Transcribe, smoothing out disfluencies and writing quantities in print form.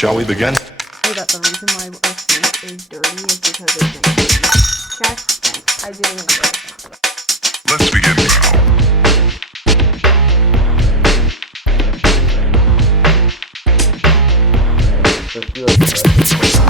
Shall we begin? Know that the reason why our sink is dirty is because it's been cleaned. Okay? Thanks. I didn't even know. Let's begin now. Let's do it.